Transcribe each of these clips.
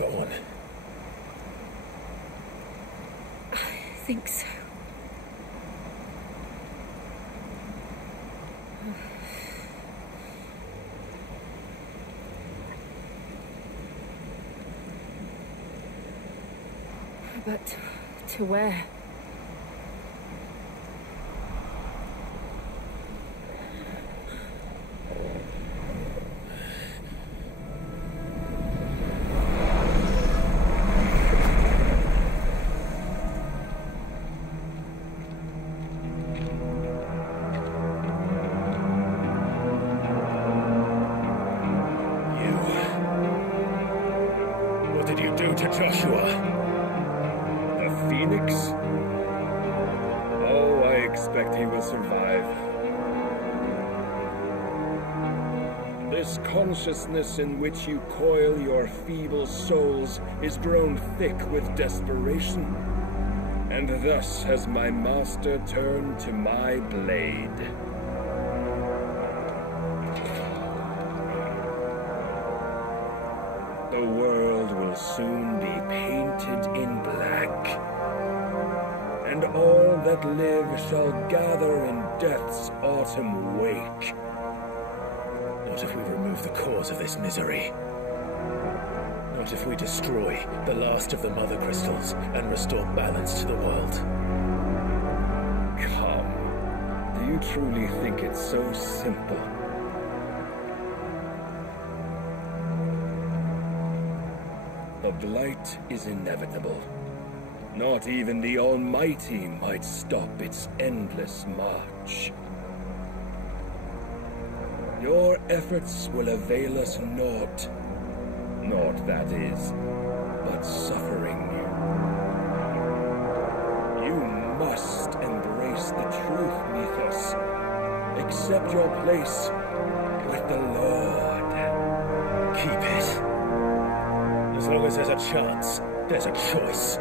got one? I think so. But to where? What did you do to Joshua? Phoenix? Oh, I expect he will survive. This consciousness in which you coil your feeble souls is grown thick with desperation, and thus has my master turned to my blade. The world will soon be painted in black, and all that live shall gather in death's autumn wake. Not if we remove the cause of this misery. Not if we destroy the last of the mother crystals and restore balance to the world. Come, do you truly think it's so simple? The blight is inevitable. Not even the Almighty might stop its endless march. Your efforts will avail us naught. Naught, that is, but suffering. You must embrace the truth, Mythos. Accept your place with the Lord. Keep it. As long as there's a chance, there's a choice.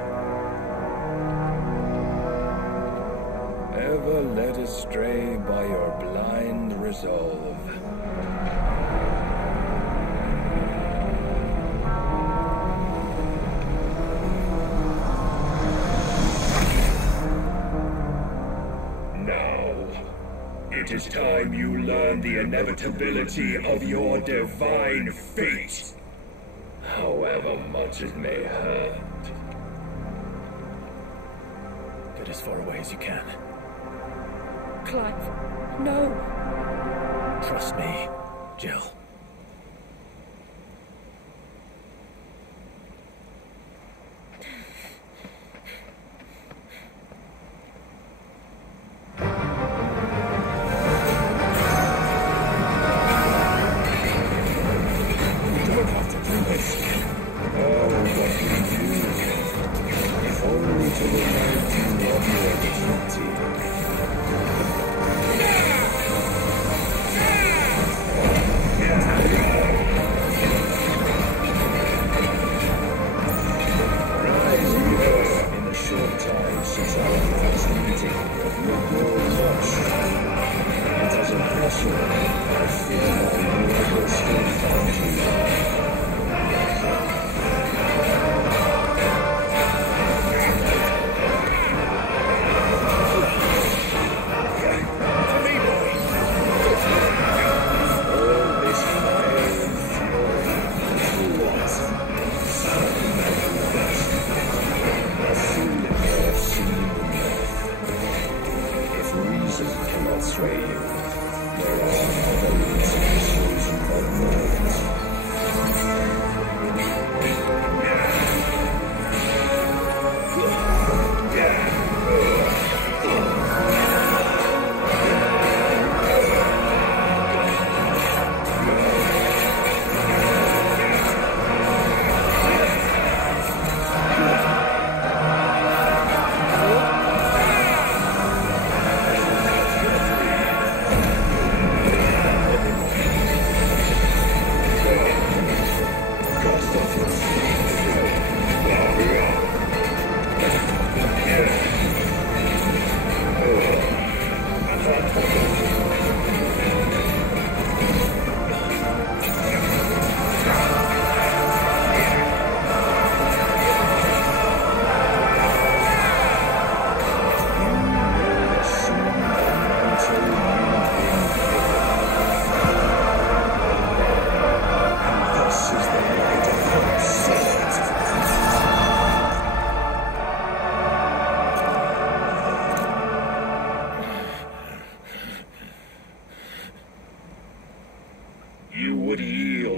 Ever led astray by your blind resolve. Now, it is time you learn the inevitability of your divine fate, however much it may hurt. Get as far away as you can. Clive, no. Trust me, Jill.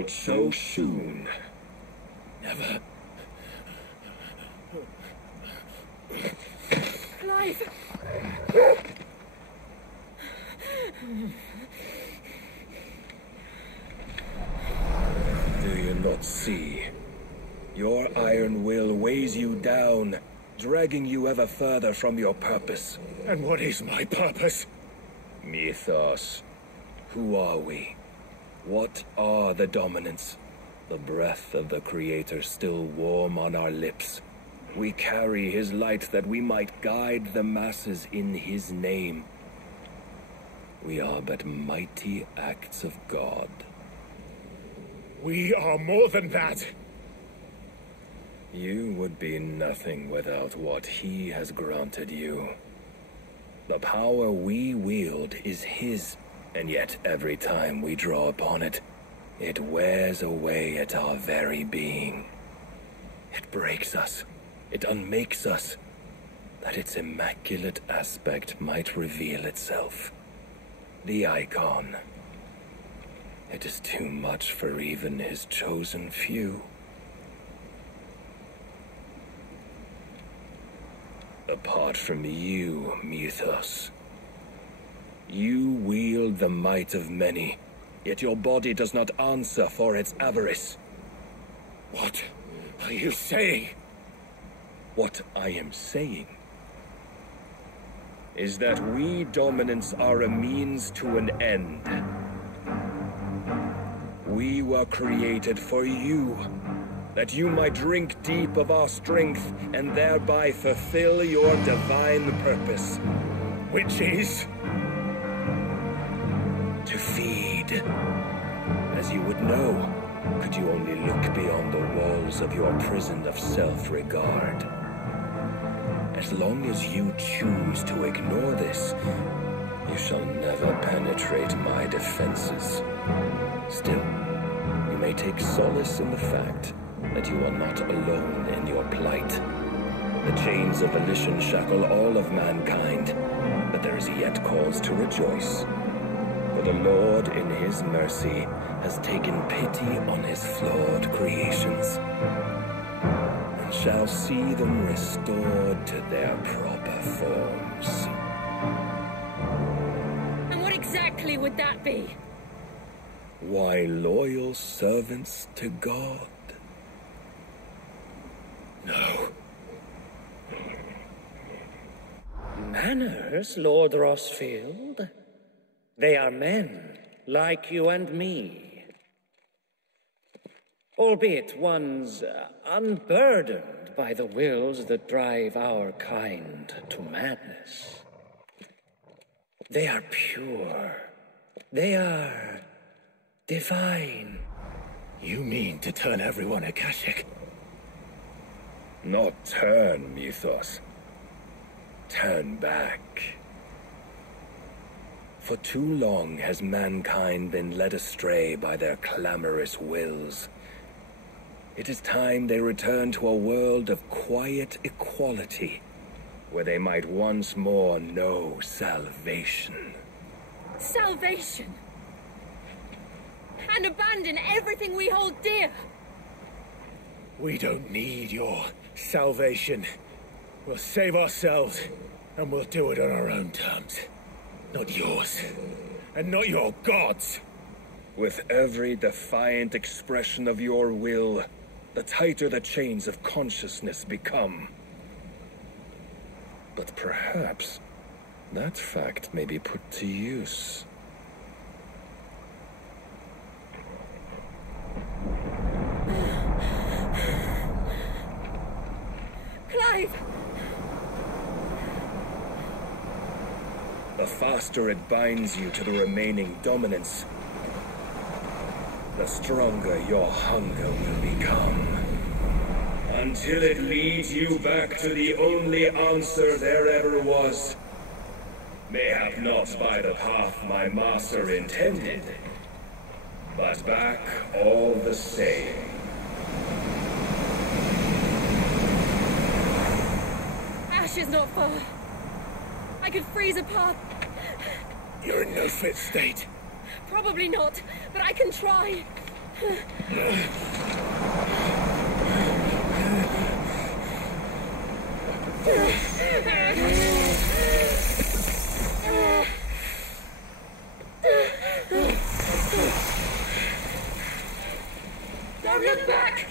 fault so soon. Never. Clive! Do you not see? Your iron will weighs you down, dragging you ever further from your purpose. And what is my purpose? Mythos. Who are we? What are the dominants? The breath of the Creator still warm on our lips. We carry his light that we might guide the masses in his name. We are but mighty acts of God. We are more than that. You would be nothing without what he has granted you. The power we wield is his, and yet every time we draw upon it, it wears away at our very being. It breaks us. It unmakes us, that its immaculate aspect might reveal itself. The icon. It is too much for even his chosen few. Apart from you, Mythos, you wield the might of many, yet your body does not answer for its avarice. What are you saying? What I am saying is that we dominants are a means to an end. We were created for you, that you might drink deep of our strength and thereby fulfill your divine purpose. Which is? To feed. As you would know, could you only look beyond the walls of your prison of self-regard. As long as you choose to ignore this, you shall never penetrate my defenses. Still, you may take solace in the fact that you are not alone in your plight. The chains of volition shackle all of mankind, but there is yet cause to rejoice. For the Lord, in his mercy, has taken pity on his flawed creations, and shall see them restored to their proper forms. And what exactly would that be? Why, loyal servants to God. No. Manners, Lord Rossfield? They are men, like you and me. Albeit ones unburdened by the wills that drive our kind to madness. They are pure. They are divine. You mean to turn everyone Akashic? Not turn, Mythos. Turn back. For too long has mankind been led astray by their clamorous wills. It is time they return to a world of quiet equality, where they might once more know salvation. Salvation? And abandon everything we hold dear? We don't need your salvation. We'll save ourselves, and we'll do it on our own terms. Not yours, and not your gods. With every defiant expression of your will, the tighter the chains of consciousness become. But perhaps that fact may be put to use. Clive! The faster it binds you to the remaining dominance, the stronger your hunger will become. Until it leads you back to the only answer there ever was. Mayhap not by the path my master intended, but back all the same. Ash is not far. I could freeze a path. You're in no fit state. Probably not, but I can try. Don't look back!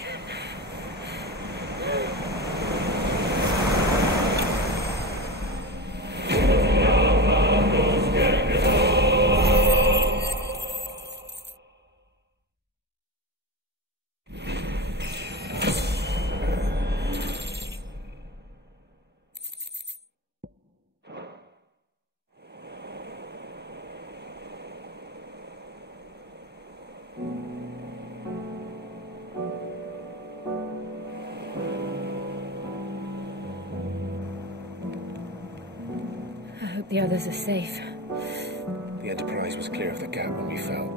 I hope the others are safe. The Enterprise was clear of the gap when we fell.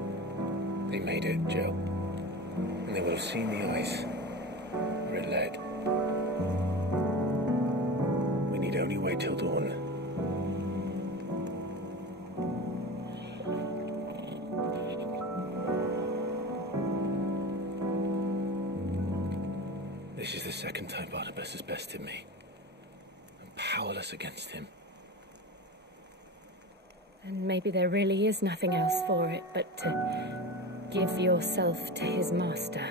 They made it, Jill. And they will have seen the ice where it led. We need only wait till dawn. This is the second time Barnabas has bested me. I'm powerless against him. And maybe there really is nothing else for it but to give yourself to his master.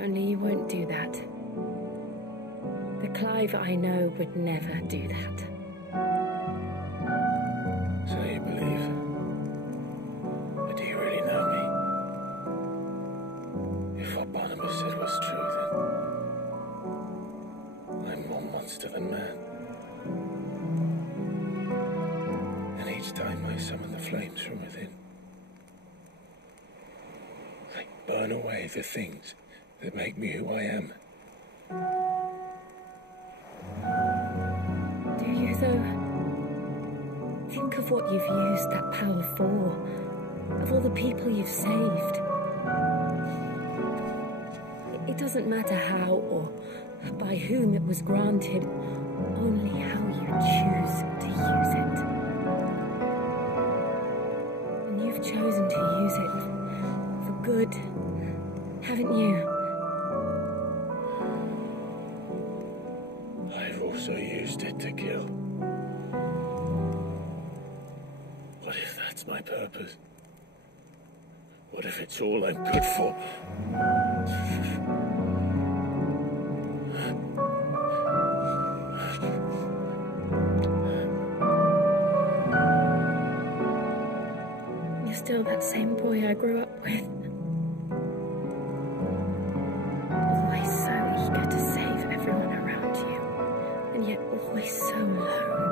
Only you won't do that. The Clive I know would never do that. So you believe? But do you really know me? If what Barnabas said was true, then I'm more monster than man. And each time I summon the flames from within, I burn away the things that make me who I am. Do you, though? Think of what you've used that power for, of all the people you've saved. It doesn't matter how or by whom it was granted, only how you choose to use it. And you've chosen to use it for good, haven't you? I've also used it to kill. What if that's my purpose? What if it's all I'm good for? You're still that same boy I grew up with. Always so eager to save everyone around you, and yet always so alone.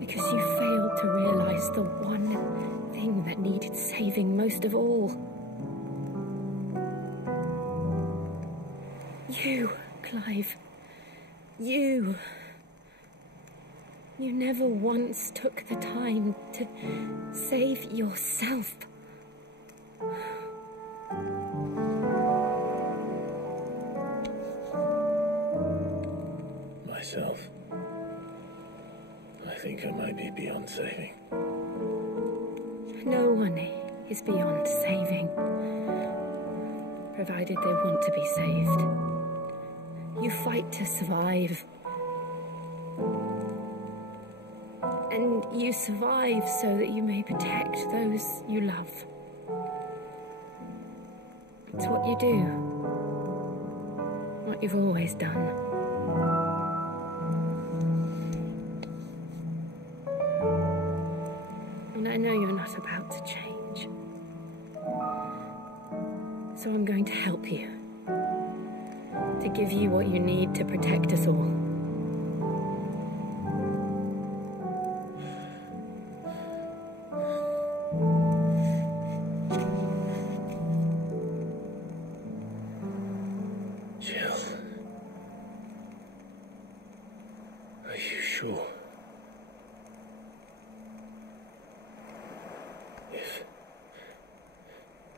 Because you failed to realize the one thing that needed saving most of all. You, Clive. You. You never once took the time to save yourself. Myself. I think I might be beyond saving. No one is beyond saving, provided they want to be saved. You fight to survive. And you survive so that you may protect those you love. It's what you do. What you've always done. And I know you're not about to change. So I'm going to help you. To give you what you need to protect us all. Jill. Are you sure?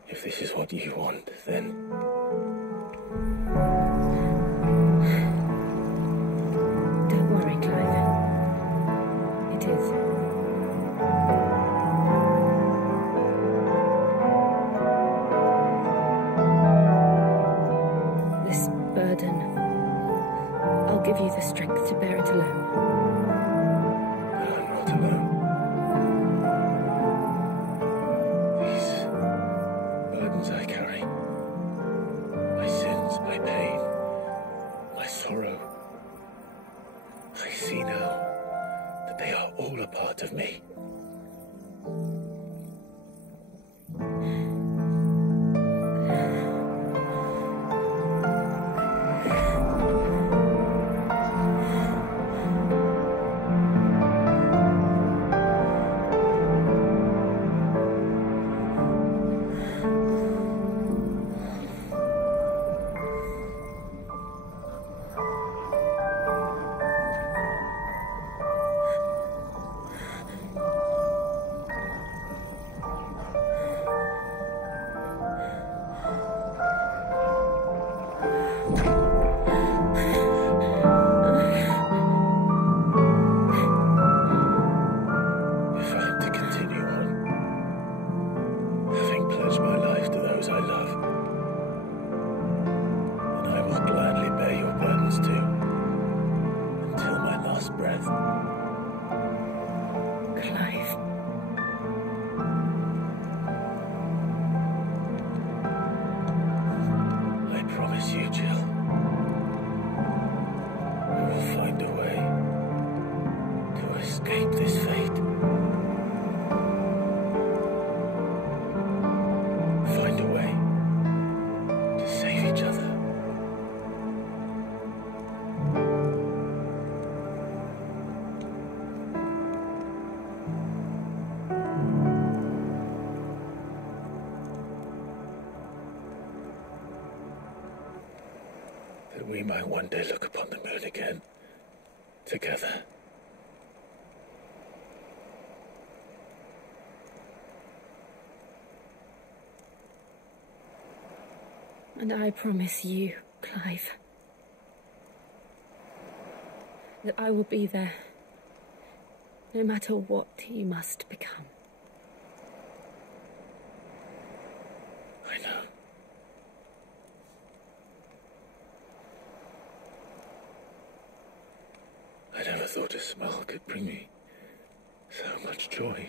If this is what you want, then... Don't worry, Clive. give you the strength to bear it alone. I'm not alone. These burdens I carry, my sins, my pain, my sorrow, I see now that they are all a part of me. We might one day look upon the moon again, together. And I promise you, Clive, that I will be there, no matter what you must become. I know. I never thought a smile could bring me so much joy.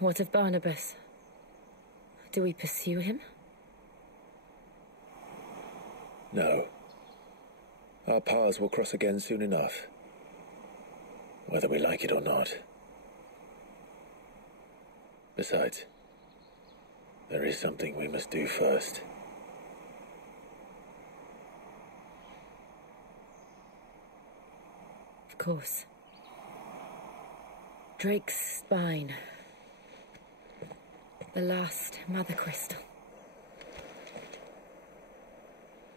What of Barnabas? Do we pursue him? No. Our paths will cross again soon enough, whether we like it or not. Besides, there is something we must do first. Of course. Drake's spine. The last mother crystal.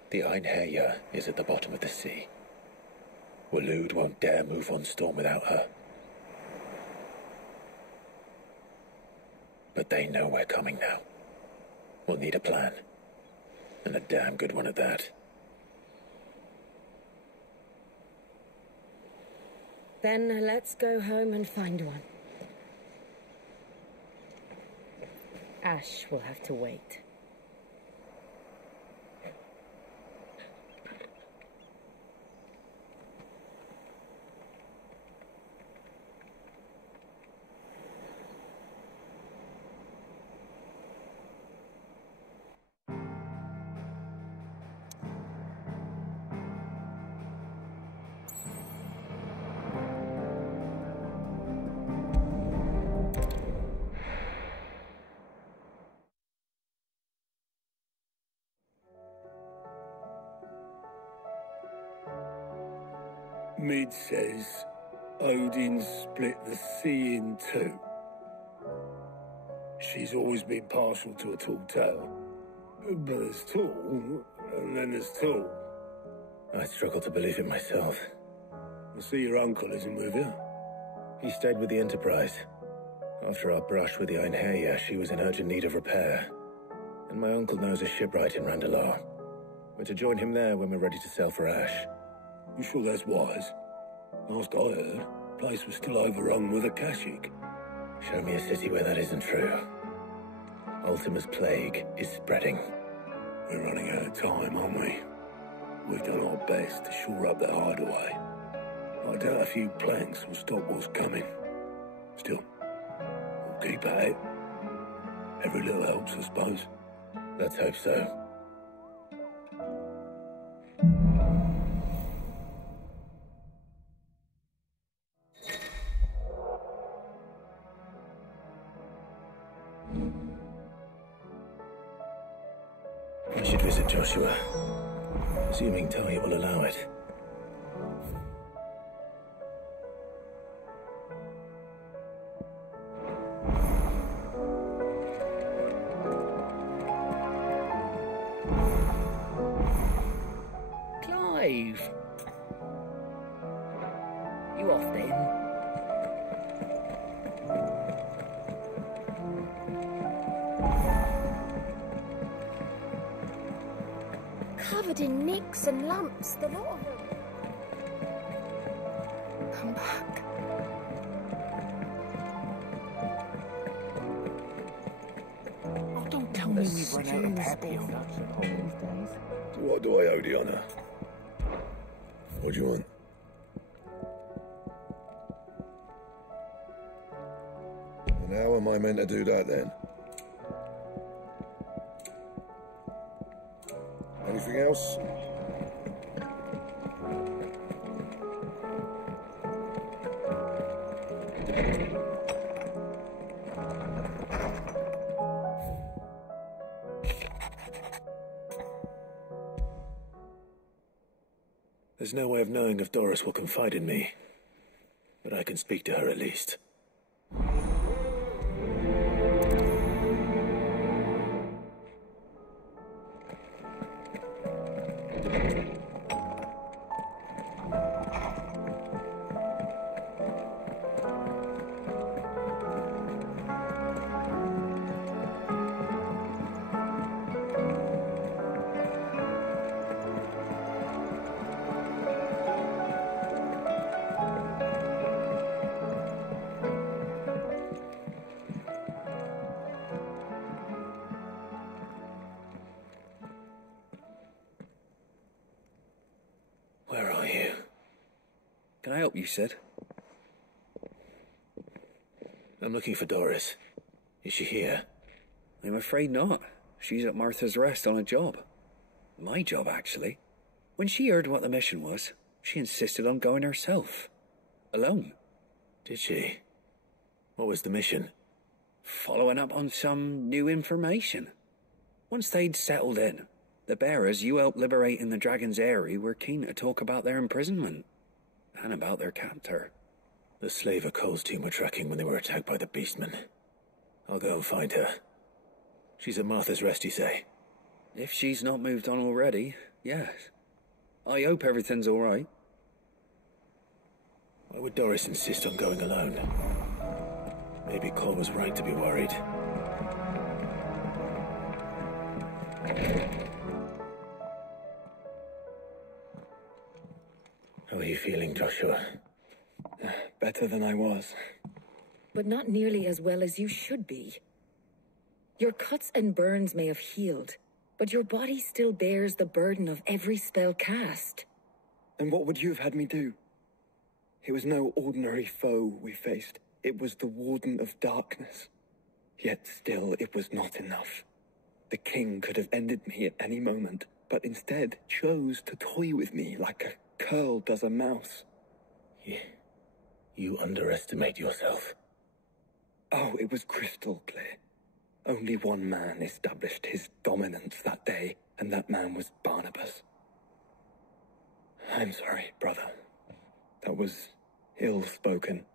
The Einherja is at the bottom of the sea. Waloed won't dare move on Storm without her. But they know we're coming now. We'll need a plan. And a damn good one at that. Then let's go home and find one. Ash will have to wait. Mid says Odin split the sea in two. She's always been partial to a tall tale. But there's tall, and then there's tall. I struggle to believe it myself. I see your uncle isn't with you. He stayed with the Enterprise. After our brush with the Einherja, she was in urgent need of repair. And my uncle knows a shipwright in Randalar. We're to join him there when we're ready to sail for Ash. You sure that's wise? Last I heard, the place was still overrun with Akashic. Show me a city where that isn't true. Ultima's plague is spreading. We're running out of time, aren't we? We've done our best to shore up the hideaway. I doubt a few planks will stop what's coming. Still, we'll keep at it. Every little helps, I suppose. Let's hope so. I should visit Joshua, assuming Talia will allow it. Clive! You off then? Covered in nicks and lumps, the lot of them. Come back. Oh, don't tell me we've run out of perfume. What do I owe the honour? What do you want? And how am I meant to do that then? Anything else? There's no way of knowing if Doris will confide in me, but I can speak to her at least. Where are you? Can I help you, Sid? I'm looking for Doris. Is she here? I'm afraid not. She's at Martha's Rest on a job. My job, actually. When she heard what the mission was, she insisted on going herself. Alone. Did she? What was the mission? Following up on some new information. Once they'd settled in, the bearers you helped liberate in the Dragon's Eyrie were keen to talk about their imprisonment. And about their captor. The slaver Cole's team were tracking when they were attacked by the Beastmen. I'll go and find her. She's at Martha's Rest, you say? If she's not moved on already, yes. I hope everything's all right. Why would Doris insist on going alone? Maybe Cole was right to be worried. How are you feeling, Joshua? better than I was. But not nearly as well as you should be. Your cuts and burns may have healed, but your body still bears the burden of every spell cast. And what would you have had me do? It was no ordinary foe we faced. It was the Warden of Darkness. Yet still, it was not enough. The king could have ended me at any moment, but instead chose to toy with me like a curl does a mouse. Yeah. You underestimate yourself. Oh, it was crystal clear. Only one man established his dominance that day, and that man was Barnabas. I'm sorry, brother. That was ill-spoken.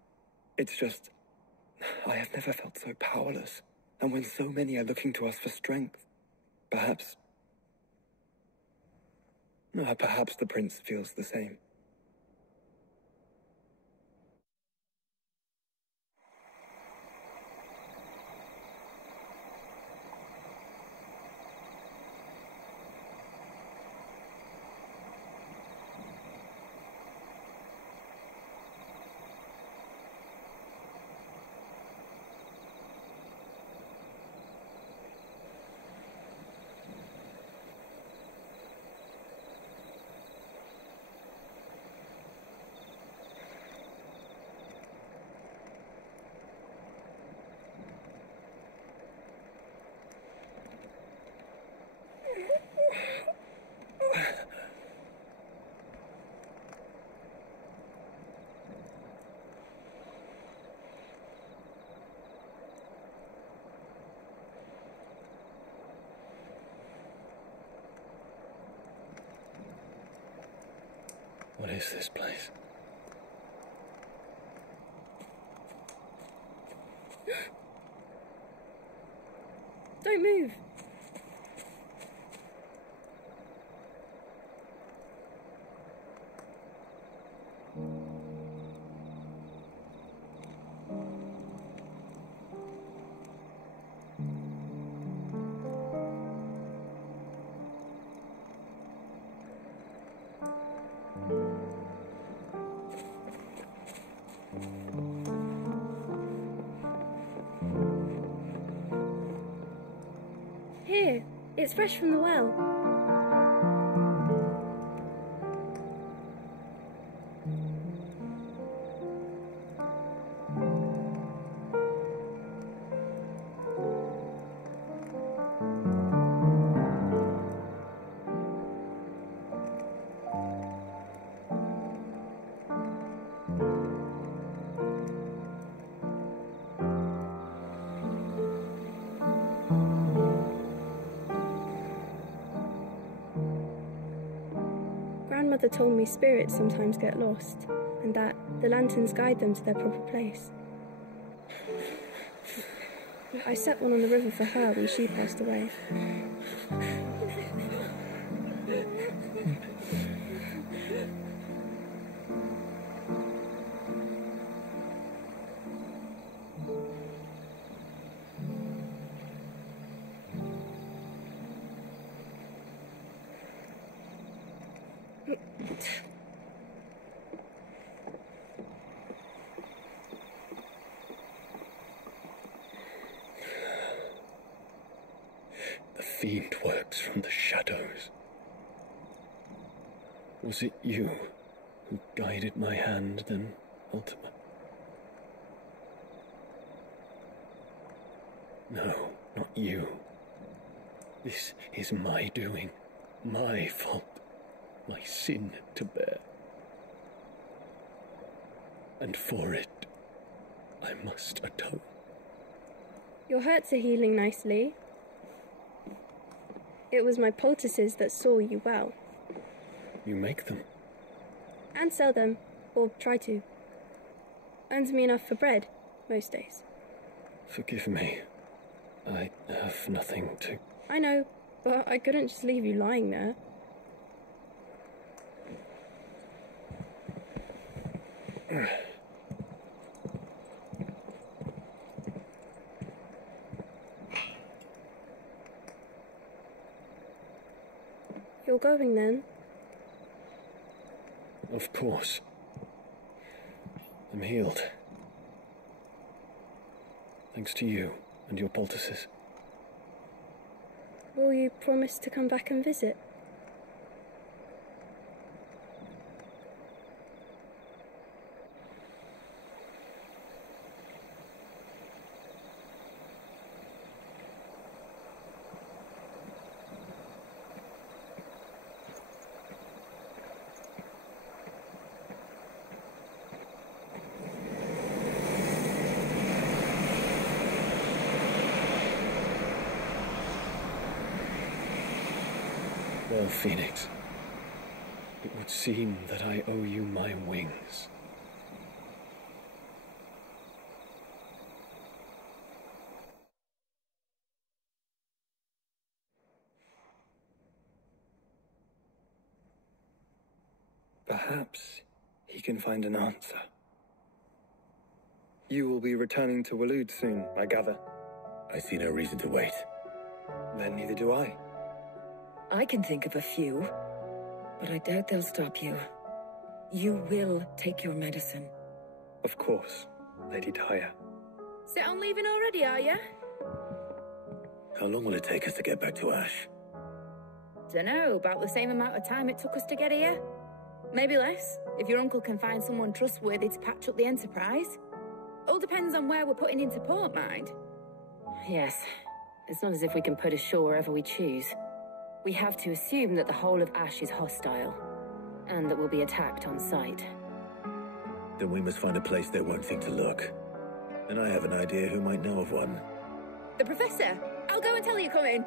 It's just, I have never felt so powerless. And when so many are looking to us for strength, perhaps the prince feels the same. What is this place? Don't move. Here, it's fresh from the well. Grandmother told me spirits sometimes get lost, and that the lanterns guide them to their proper place. I set one on the river for her when she passed away. The fiend works from the shadows. Was it you who guided my hand, then, Ultima? No, not you. This is my doing, my fault, my sin to bear. And for it, I must atone. Your hurts are healing nicely. It was my poultices that saw you well. You make them? And sell them, or try to. Earns me enough for bread, most days. Forgive me. I have nothing to... I know, but I couldn't just leave you lying there. You're going then? Of course. I'm healed. Thanks to you and your poultices. Will you promise to come back and visit? Well, Phoenix, it would seem that I owe you my wings. Perhaps he can find an answer. You will be returning to Waloed soon, I gather. I see no reason to wait. Then neither do I. I can think of a few, but I doubt they'll stop you. You will take your medicine. Of course, Lady Daya. Set on leaving already, are ya? How long will it take us to get back to Ash? Dunno, about the same amount of time it took us to get here. Maybe less, if your uncle can find someone trustworthy to patch up the Enterprise. All depends on where we're putting into port, mind. Yes, it's not as if we can put ashore wherever we choose. We have to assume that the whole of Ash is hostile, and that we'll be attacked on sight. Then we must find a place they won't think to look. And I have an idea who might know of one. The Professor! I'll go and tell you come in.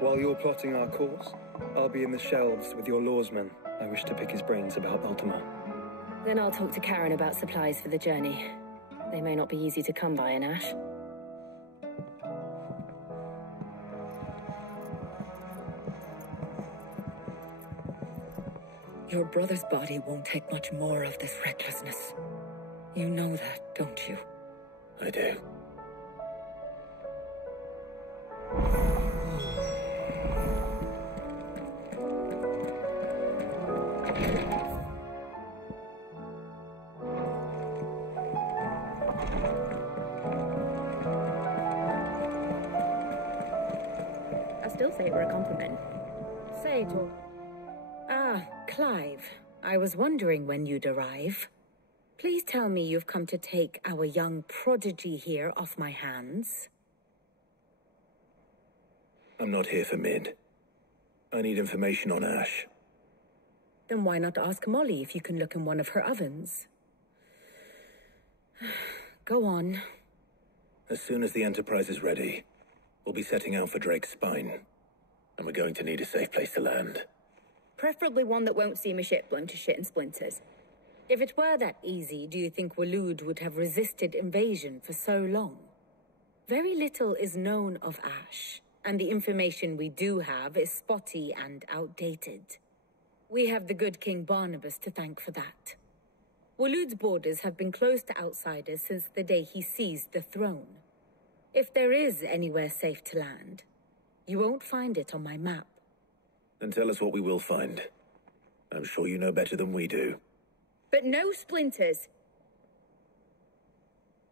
While you're plotting our course, I'll be in the shelves with your lawsman. I wish to pick his brains about Ultima. Then I'll talk to Karen about supplies for the journey. They may not be easy to come by in Ash. Your brother's body won't take much more of this recklessness. You know that, don't you? I do. I still say it were a compliment. Say it all. Ah, Clive. I was wondering when you'd arrive. Please tell me you've come to take our young prodigy here off my hands. I'm not here for Mid. I need information on Ash. Then why not ask Molly if you can look in one of her ovens? Go on. As soon as the Enterprise is ready, we'll be setting out for Drake's Spine. And we're going to need a safe place to land. Preferably one that won't see my ship blown to shit and splinters. If it were that easy, do you think Waloed would have resisted invasion for so long? Very little is known of Ash, and the information we do have is spotty and outdated. We have the good King Barnabas to thank for that. Waloed's borders have been closed to outsiders since the day he seized the throne. If there is anywhere safe to land, you won't find it on my map. Then tell us what we will find. I'm sure you know better than we do. But no splinters.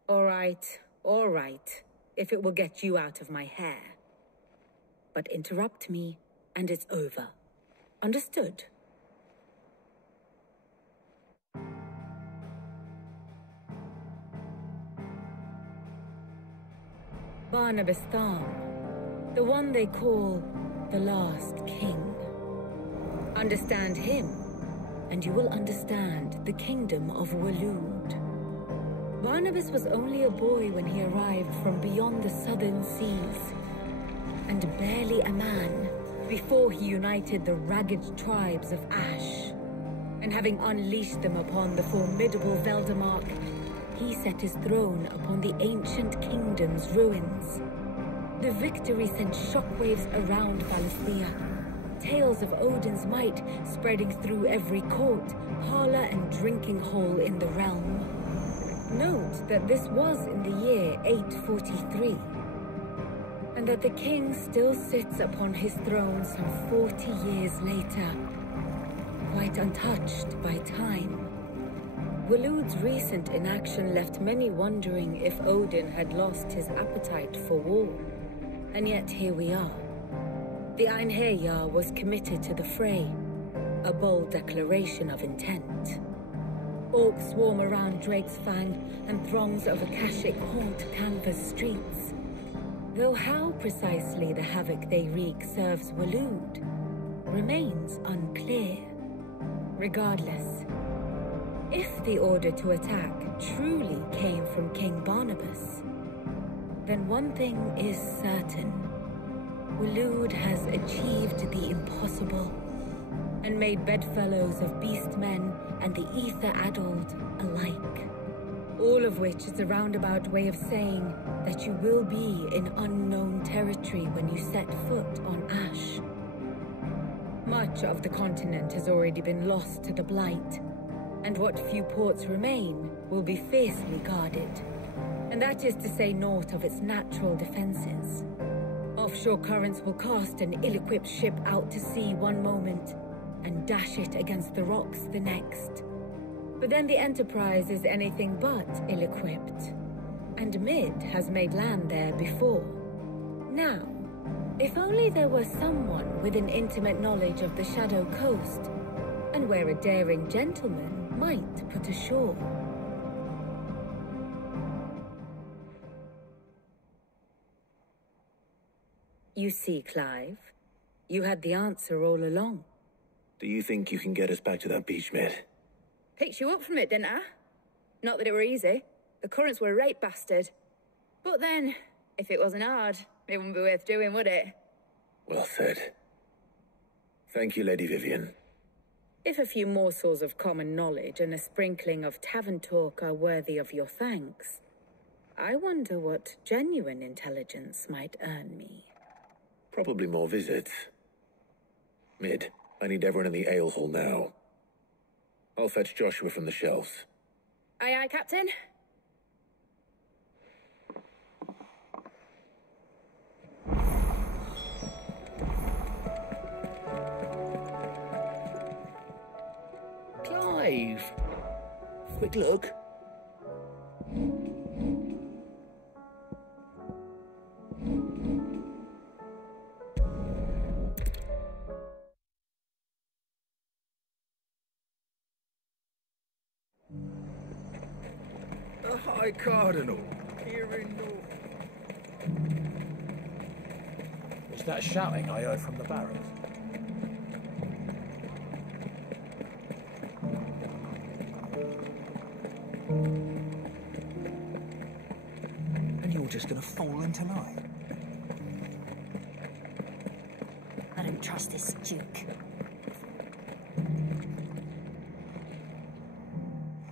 All right, if it will get you out of my hair. But interrupt me, and it's over. Understood? Barnabas Thorn, the one they call the last king. Understand him, and you will understand the kingdom of Waloed. Barnabas was only a boy when he arrived from beyond the southern seas, and barely a man before he united the ragged tribes of Ash. And having unleashed them upon the formidable Veldamark, he set his throne upon the ancient kingdom's ruins. The victory sent shockwaves around Valisthea, tales of Odin's might spreading through every court, parlor, and drinking hole in the realm. Note that this was in the year 843, and that the king still sits upon his throne some 40 years later, quite untouched by time. Waloed's recent inaction left many wondering if Odin had lost his appetite for war. And yet here we are. The Einherjar was committed to the fray, a bold declaration of intent. Orcs swarm around Drake's Fang, and throngs of Akashic haunt Canva's streets. Though how precisely the havoc they wreak serves Waloed remains unclear. Regardless, if the order to attack truly came from King Barnabas, then one thing is certain. Waloed has achieved the impossible and made bedfellows of beastmen and the ether-addled alike. All of which is a roundabout way of saying that you will be in unknown territory when you set foot on Ash. Much of the continent has already been lost to the Blight, and what few ports remain will be fiercely guarded. And that is to say naught of its natural defenses. Offshore currents will cast an ill-equipped ship out to sea one moment, and dash it against the rocks the next. But then the Enterprise is anything but ill-equipped, and Mid has made land there before. Now, if only there were someone with an intimate knowledge of the Shadow Coast, and where a daring gentleman might put ashore. You see, Clive, you had the answer all along. Do you think you can get us back to that beach, Mid? Picked you up from it, didn't I? Not that it were easy. The currents were a right bastard. But then, if it wasn't hard, it wouldn't be worth doing, would it? Well said. Thank you, Lady Vivian. If a few morsels of common knowledge and a sprinkling of tavern talk are worthy of your thanks, I wonder what genuine intelligence might earn me. Probably more visits. Mid, I need everyone in the ale hall now. I'll fetch Joshua from the shelves. Aye, aye, Captain. Clive! Quick look. The High Cardinal, here in North. Was that shouting I heard from the barrels? And you're just gonna fall in tonight? I don't trust this Duke.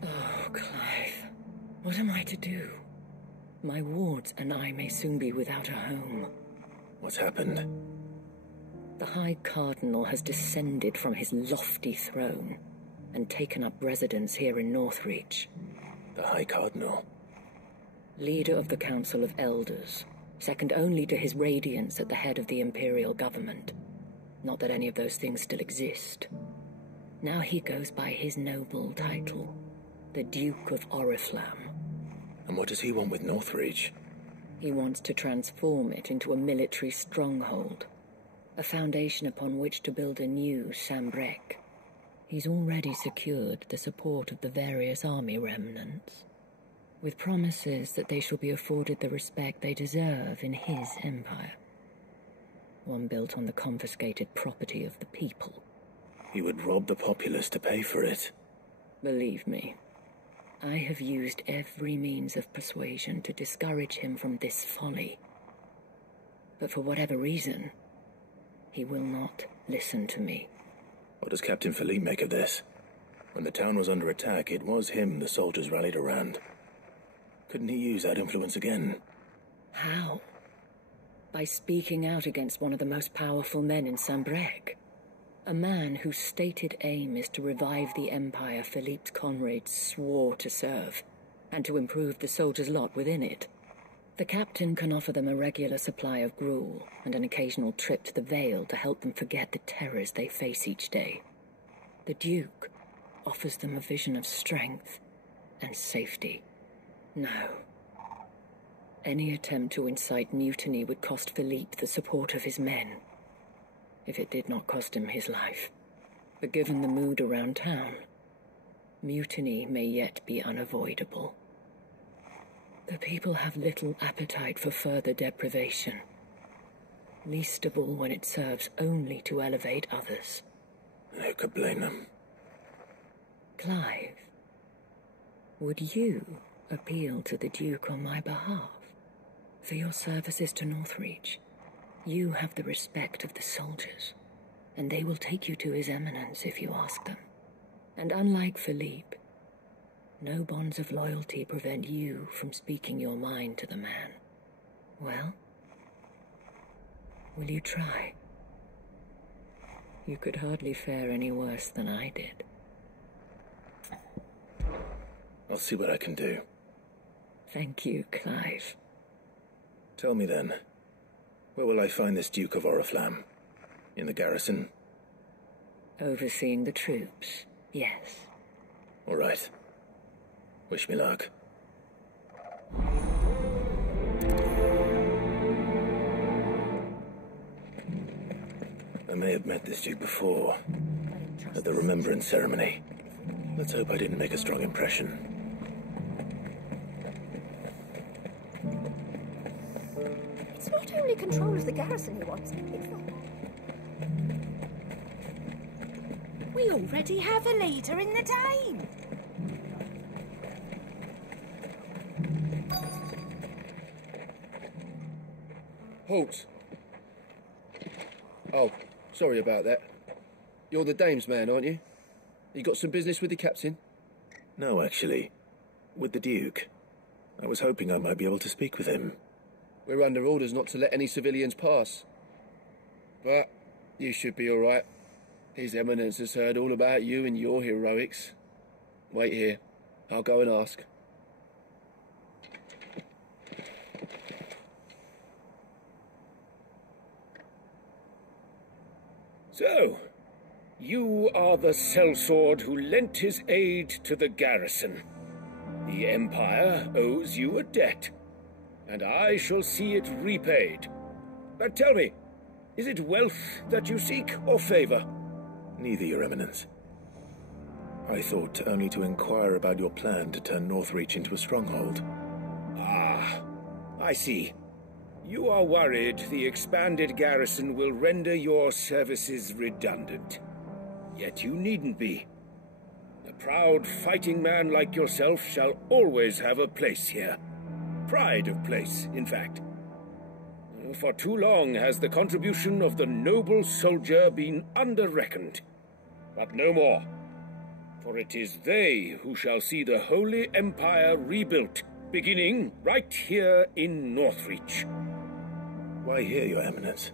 Oh, Clive. What am I to do? My wards and I may soon be without a home. What's happened? The High Cardinal has descended from his lofty throne and taken up residence here in Northreach. The High Cardinal? Leader of the Council of Elders, second only to his Radiance at the head of the Imperial government. Not that any of those things still exist. Now he goes by his noble title, the Duke of Oriflamme. And what does he want with Northreach? He wants to transform it into a military stronghold, a foundation upon which to build a new Sambrek. He's already secured the support of the various army remnants, with promises that they shall be afforded the respect they deserve in his empire. One built on the confiscated property of the people. He would rob the populace to pay for it. Believe me, I have used every means of persuasion to discourage him from this folly. But for whatever reason, he will not listen to me. What does Captain Philippe make of this? When the town was under attack, it was him the soldiers rallied around. Couldn't he use that influence again? How? By speaking out against one of the most powerful men in Sambrek. A man whose stated aim is to revive the empire Philippe's comrades swore to serve, and to improve the soldiers' lot within it. The captain can offer them a regular supply of gruel, and an occasional trip to the Vale to help them forget the terrors they face each day. The Duke offers them a vision of strength, and safety. No. Any attempt to incite mutiny would cost Philippe the support of his men, if it did not cost him his life. But given the mood around town, mutiny may yet be unavoidable. The people have little appetite for further deprivation, least of all when it serves only to elevate others. Who could blame them? Clive, would you appeal to the Duke on my behalf? For your services to Northreach, you have the respect of the soldiers, and they will take you to His Eminence if you ask them. And unlike Philippe, no bonds of loyalty prevent you from speaking your mind to the man. Well, will you try? You could hardly fare any worse than I did. I'll see what I can do. Thank you, Clive. Tell me then, where will I find this Duke of Oriflamme? In the garrison? Overseeing the troops, yes. All right. Wish me luck. I may have met this Duke before, at the Remembrance Ceremony. Let's hope I didn't make a strong impression. It's not only control of the garrison he wants, it's the... We already have a leader in the Dane. Halt. Oh, sorry about that. You're the dame's man, aren't you? You got some business with the captain? No, actually. With the Duke. I was hoping I might be able to speak with him. We're under orders not to let any civilians pass. But you should be all right. His Eminence has heard all about you and your heroics. Wait here. I'll go and ask. So, you are the sellsword who lent his aid to the garrison. The Empire owes you a debt, and I shall see it repaid. But tell me, is it wealth that you seek, or favor? Neither, Your Eminence. I thought only to inquire about your plan to turn Northreach into a stronghold. Ah, I see. You are worried the expanded garrison will render your services redundant. Yet you needn't be. A proud fighting man like yourself shall always have a place here. Pride of place, in fact. For too long has the contribution of the noble soldier been under-reckoned. But no more. For it is they who shall see the Holy Empire rebuilt, beginning right here in Northreach. Why here, Your Eminence?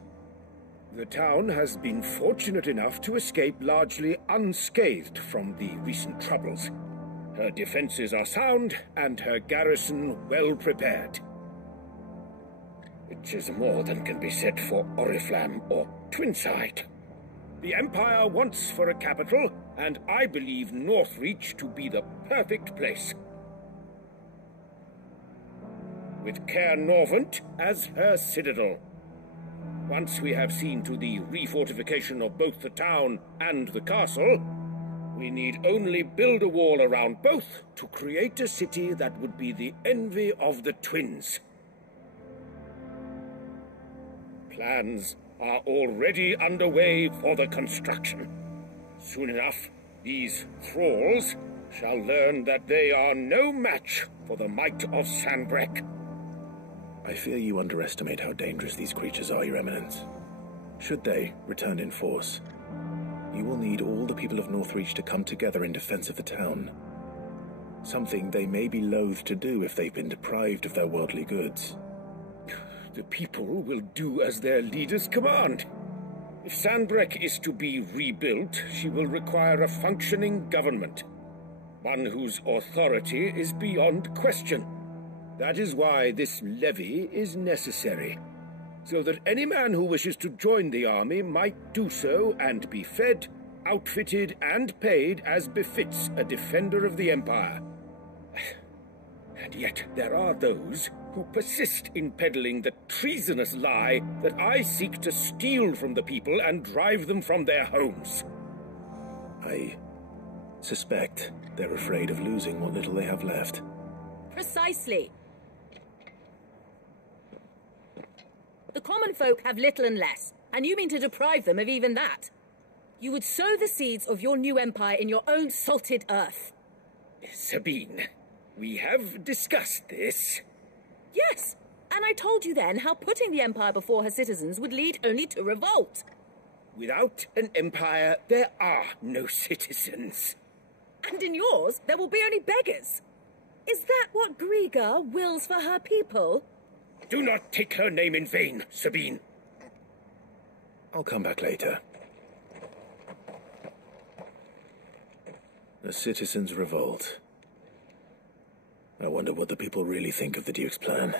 The town has been fortunate enough to escape largely unscathed from the recent troubles. Her defenses are sound, and her garrison well prepared. Which is more than can be said for Oriflamme or Twinside. The Empire wants for a capital, and I believe Northreach to be the perfect place. With Caernarvon as her citadel. Once we have seen to the refortification of both the town and the castle, we need only build a wall around both to create a city that would be the envy of the twins. Plans are already underway for the construction. Soon enough, these thralls shall learn that they are no match for the might of Sanbreque. I fear you underestimate how dangerous these creatures are, Your Eminence. Should they return in force, you will need all the people of Northreach to come together in defense of the town. Something they may be loath to do if they've been deprived of their worldly goods. The people will do as their leaders command. If Sanbreque is to be rebuilt, she will require a functioning government. One whose authority is beyond question. That is why this levy is necessary, so that any man who wishes to join the army might do so and be fed, outfitted, and paid as befits a defender of the Empire. And yet there are those who persist in peddling the treasonous lie that I seek to steal from the people and drive them from their homes. I suspect they're afraid of losing what little they have left. Precisely. The common folk have little and less, and you mean to deprive them of even that. You would sow the seeds of your new empire in your own salted earth. Sabine, we have discussed this. Yes, and I told you then how putting the empire before her citizens would lead only to revolt. Without an empire, there are no citizens. And in yours, there will be only beggars. Is that what Griga wills for her people? Do not take her name in vain, Sabine. I'll come back later. The citizens revolt. I wonder what the people really think of the Duke's plan.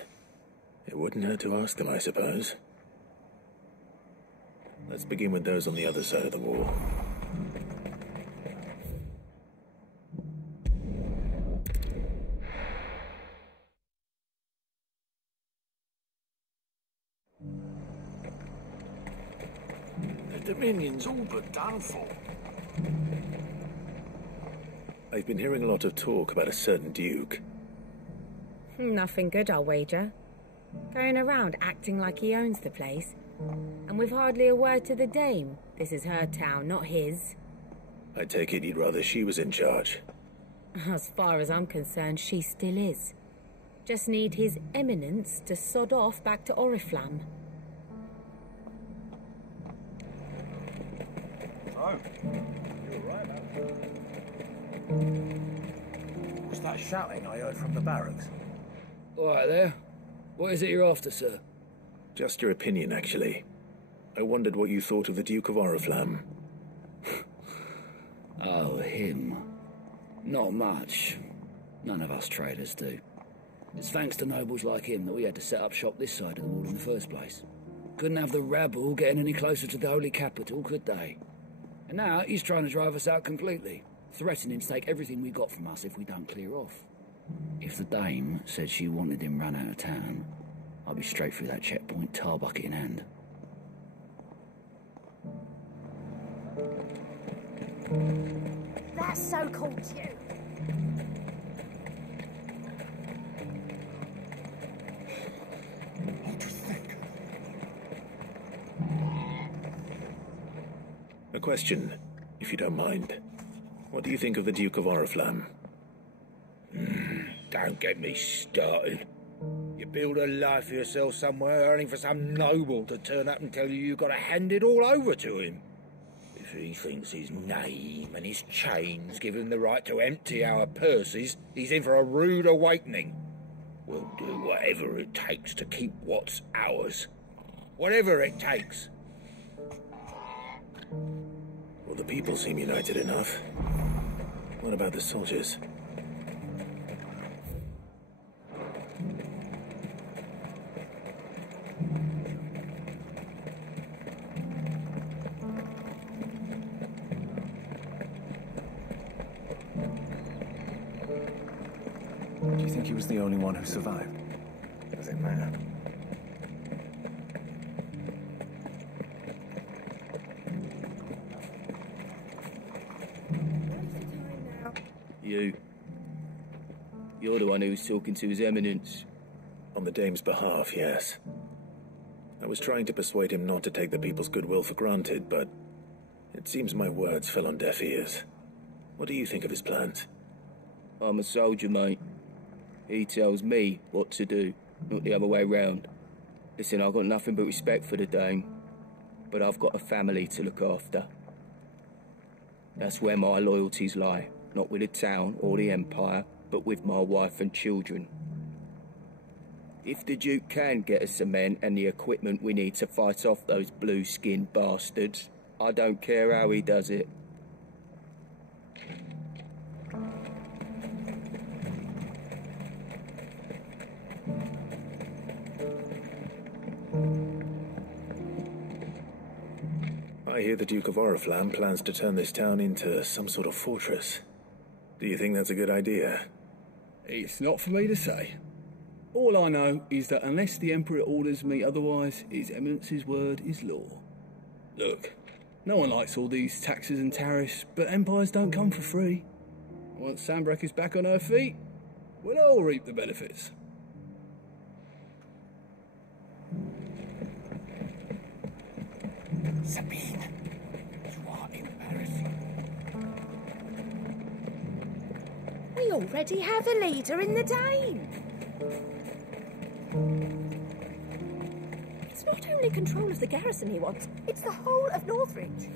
It wouldn't hurt to ask them, I suppose. Let's begin with those on the other side of the wall. The Dominion's all but done for. I've been hearing a lot of talk about a certain Duke. Nothing good, I'll wager. Going around acting like he owns the place. And with hardly a word to the dame. This is her town, not his. I take it you'd rather she was in charge. As far as I'm concerned, she still is. Just need His Eminence to sod off back to Oriflamme. Oh, you're right, What's that shouting I heard from the barracks? All right there. What is it you're after, sir? Just your opinion, actually. I wondered what you thought of the Duke of Oriflamme. Oh, him. Not much. None of us traders do. It's thanks to nobles like him that we had to set up shop this side of the wall in the first place. Couldn't have the rabble getting any closer to the holy capital, could they? And now he's trying to drive us out completely, threatening to take everything we got from us if we don't clear off. If the dame said she wanted him run out of town, I'd be straight through that checkpoint, tar bucket in hand. That so-called Duke. What do you think? A question, if you don't mind. What do you think of the Duke of Oriflamme? Don't get me started. You build a life for yourself somewhere, earning for some noble to turn up and tell you you've got to hand it all over to him. If he thinks his name and his chains give him the right to empty our purses, he's in for a rude awakening. We'll do whatever it takes to keep what's ours. Whatever it takes. Well, the people seem united enough. What about the soldiers? Do you think he was the only one who survived? Does it matter? You're the one who was talking to His Eminence. On the dame's behalf, yes. I was trying to persuade him not to take the people's goodwill for granted, but it seems my words fell on deaf ears. What do you think of his plans? I'm a soldier, mate. He tells me what to do, not the other way round. Listen, I've got nothing but respect for the dame, but I've got a family to look after. That's where my loyalties lie, not with the town or the empire, but with my wife and children. If the Duke can get us the men and the equipment we need to fight off those blue-skinned bastards, I don't care how he does it. I hear the Duke of Oriflamme plans to turn this town into some sort of fortress. Do you think that's a good idea? It's not for me to say. All I know is that unless the Emperor orders me otherwise, His Eminence's word is law. Look, no one likes all these taxes and tariffs, but empires don't come for free. Once Sanbreque is back on her feet, we'll all reap the benefits. Sabine, you are embarrassing. We already have a leader in the Dane. It's not only control of the garrison he wants, it's the whole of Northreach.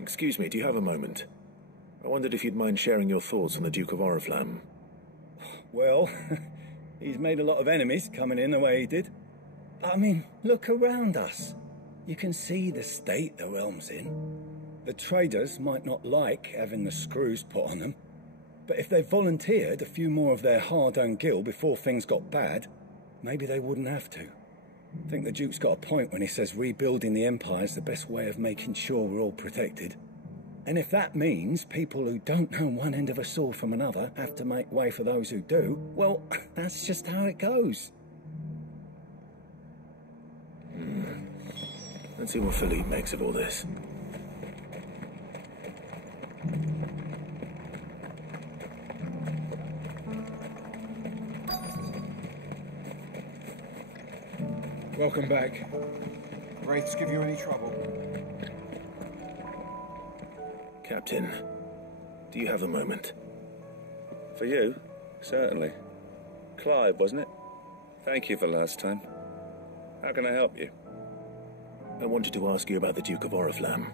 Excuse me, do you have a moment? I wondered if you'd mind sharing your thoughts on the Duke of Oriflamme. Well, he's made a lot of enemies coming in the way he did. I mean, look around us. You can see the state the realm's in. The traders might not like having the screws put on them, but if they volunteered a few more of their hard-earned gil before things got bad, maybe they wouldn't have to. I think the Duke's got a point when he says rebuilding the Empire's the best way of making sure we're all protected. And if that means people who don't know one end of a sword from another have to make way for those who do, well, that's just how it goes. Let's see what Philippe makes of all this. Welcome back. Wraiths give you any trouble? Captain, do you have a moment? For you? Certainly. Clive, wasn't it? Thank you for last time. How can I help you? I wanted to ask you about the Duke of Oriflamme.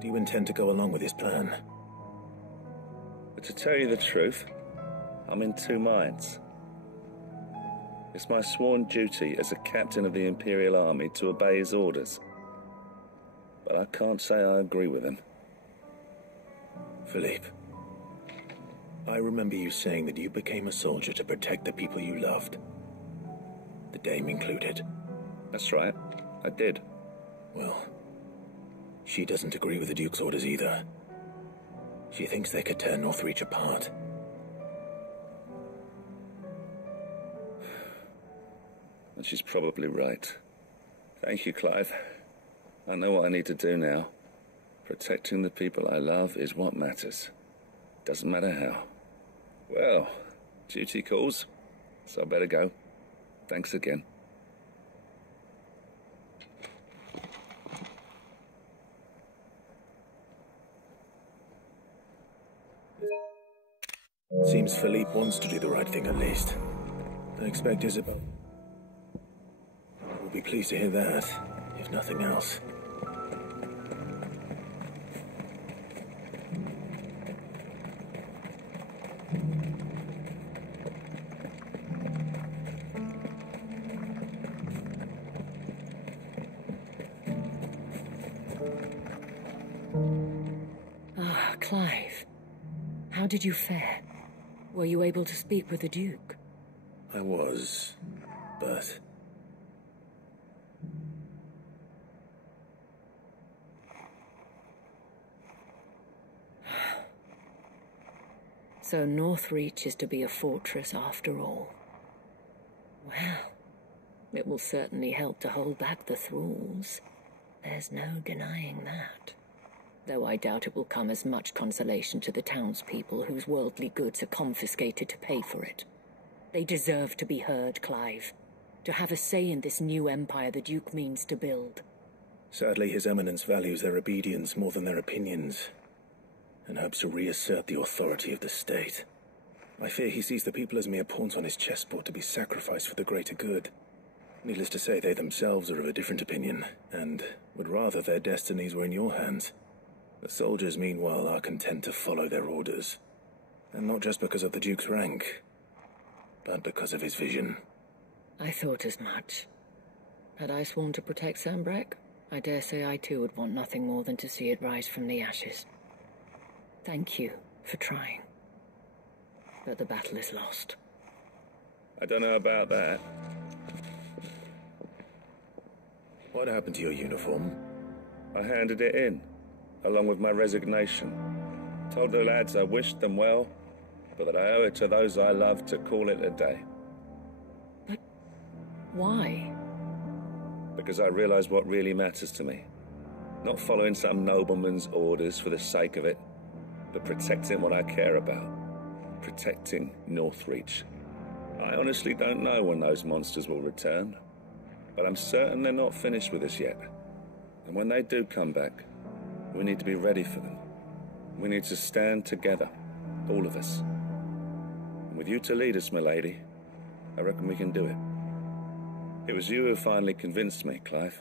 Do you intend to go along with his plan? But to tell you the truth, I'm in two minds. It's my sworn duty as a captain of the Imperial Army to obey his orders. But I can't say I agree with him. Philippe, I remember you saying that you became a soldier to protect the people you loved. The dame included. That's right, I did. Well, she doesn't agree with the Duke's orders either. She thinks they could tear Northreach apart. And she's probably right. Thank you, Clive. I know what I need to do now. Protecting the people I love is what matters. Doesn't matter how. Well, duty calls, so I better go. Thanks again. Seems Philippe wants to do the right thing at least. I expect Isabel will be pleased to hear that, if nothing else. Ah, Clive. How did you fare? Were you able to speak with the Duke? I was, but... So Northreach is to be a fortress after all. Well, it will certainly help to hold back the thralls. There's no denying that. Though I doubt it will come as much consolation to the townspeople whose worldly goods are confiscated to pay for it. They deserve to be heard, Clive. To have a say in this new empire the Duke means to build. Sadly, His Eminence values their obedience more than their opinions, and hopes to reassert the authority of the state. I fear he sees the people as mere pawns on his chessboard to be sacrificed for the greater good. Needless to say, they themselves are of a different opinion, and would rather their destinies were in your hands. The soldiers, meanwhile, are content to follow their orders. And not just because of the Duke's rank, but because of his vision. I thought as much. Had I sworn to protect Sanbreque, I dare say I too would want nothing more than to see it rise from the ashes. Thank you for trying. But the battle is lost. I don't know about that. What happened to your uniform? I handed it in, along with my resignation. Told the lads I wished them well, but that I owe it to those I love to call it a day. But why? Because I realize what really matters to me. Not following some nobleman's orders for the sake of it, but protecting what I care about. Protecting Northreach. I honestly don't know when those monsters will return, but I'm certain they're not finished with us yet. And when they do come back, we need to be ready for them. We need to stand together, all of us. And with you to lead us, milady, I reckon we can do it. It was you who finally convinced me, Clive.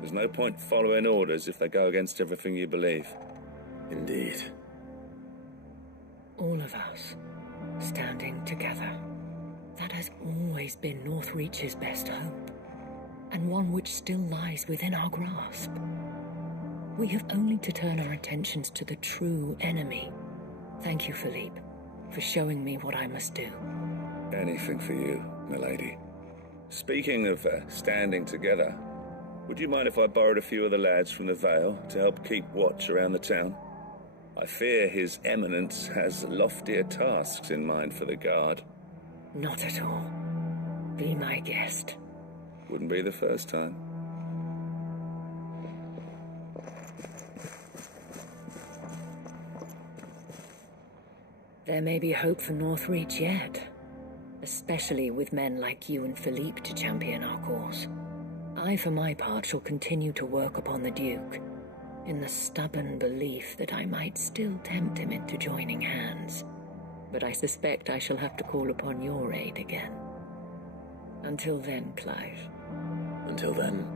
There's no point following orders if they go against everything you believe. Indeed. All of us, standing together. That has always been Northreach's best hope, and one which still lies within our grasp. We have only to turn our attentions to the true enemy. Thank you, Philippe, for showing me what I must do. Anything for you, milady. Speaking of standing together, would you mind if I borrowed a few of the lads from the Vale to help keep watch around the town? I fear His Eminence has loftier tasks in mind for the guard. Not at all. Be my guest. Wouldn't be the first time. There may be hope for Northreach yet, especially with men like you and Philippe to champion our cause. I, for my part, shall continue to work upon the Duke, in the stubborn belief that I might still tempt him into joining hands. But I suspect I shall have to call upon your aid again. Until then, Clive. Until then,